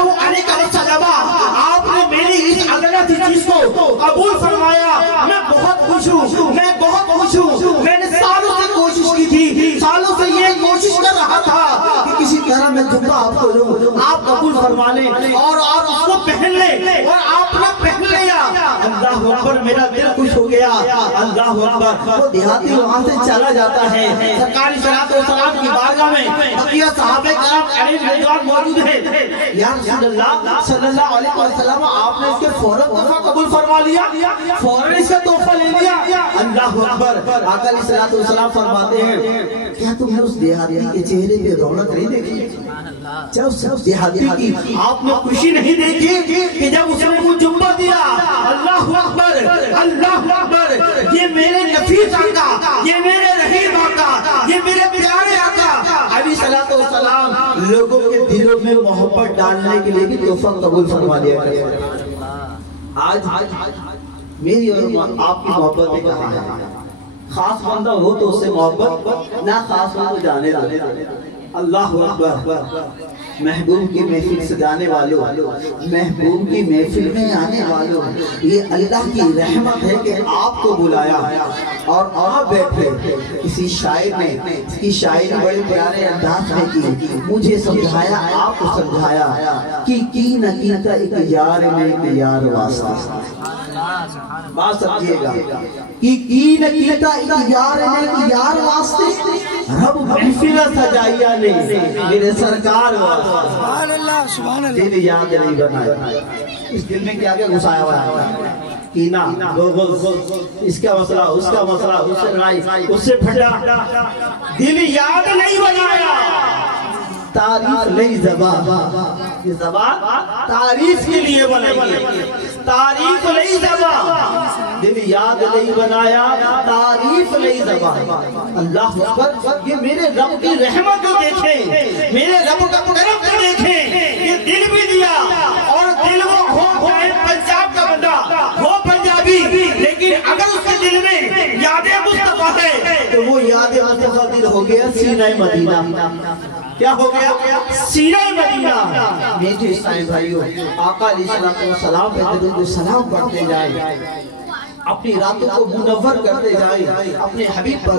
सल्लल्लाहु अलैहि वसल्लम आपने मेरी इस अदालती चीज को कबूल फरमाया। मैं बहुत खुश हूँ, मैं बहुत खुश हूँ। मैंने सालों से कोशिश की थी, सालों से ये कोशिश कर रहा था कि किसी तरह मैं जुब्बा आपको दूं, आप कबूल फरमा लें और आप उसको पहन लें, और आपने पहन लिया। अल्लाह अकबर, मेरा दिल खुश हो गया। अल्लाह अकबर। वो देहाती वहां से चला जाता है, सरकार सलाम की बारगाह में बकिया सहाबे कराम अलैहि रिज़वान मौजूद है। या रसूलल्लाह सल्लल्लाहु अलैहि वसल्लम, आपने इसके फौरन तोहफा कबूल फरमा लिया, फौरन इसका तोहफा ले लिया। अल्लाह अकबर। आका अलैहि सलाम फरमाते हैं, क्या तुमने उस देहाती के चेहरे पे रौनक नहीं देखी? क्या उस देहाती की आपने खुशी नहीं देखी कि जब उसने वो जुम्बा दिया? अल्लाह अकबर, अल्लाह अकबर। ये मेरे नफीस आका, ये मेरे रहीम आका, ये मेरे प्यारे आका अलैहिस्सलातु वस्सलाम लोगों के दिलों में मोहब्बत डालने के लिए भी तोहफा कबूल फरमा दिया करते। आज मेरी और आपकी मोहब्बत कहाँ है? खास बंदा हो तो उससे मोहब्बत, ना खास हो तो जाने दो। अल्लाह अकबर। महबूब की महफिल सजाने वालों, महबूब की महफिल में आने वालों, ये अल्लाह की रहमत है कि आपको बुलाया और आप बैठे। किसी शायर ने इसकी शायरी बड़े प्यारे अंदाज में की, मुझे समझाया, आपको समझाया कि न कीता एक यार में एक यार वास्ता। बात समझिएगा कि न कीता एक यार में एक यार वास्ते, रब महफिल सजाइया ने मेरे सरकार वास्ते। दिल याद नहीं बनाया। इस दिल में क्या क्या घुसाया हुआ है? कीना, इसका मसला, उसका मसला, उससे लड़ाई, उससे फटा। दिल याद नहीं बनाया, तारीफ नहीं ज़बान, ये ज़बान तारीफ के लिए बनाई, तारीफ नहीं ज़बान। दिल याद नहीं बनाया, तारीफ नहीं ज़बान। अल्लाह अकबर। ये मेरे रब की रहमत को देखें, मेरे रब का करम को देखें। ये दिल भी दिया, और दिल वो हो चाहे पंजाब का बंदा हो, पंजाबी, लेकिन अगर उसके दिल में यादें मुस्तफा है तो वो यादें मुस्तफा दिल हो गया सीना मदीना। क्या हो गया? सीना मदीना। मेरे इस्लामी भाइयों, आका अलैहिस्सलाम पे दरूद सलाम पढ़ते जाए, अपनी रातों को मुनव्वर करते जाए, अपने हबीब पर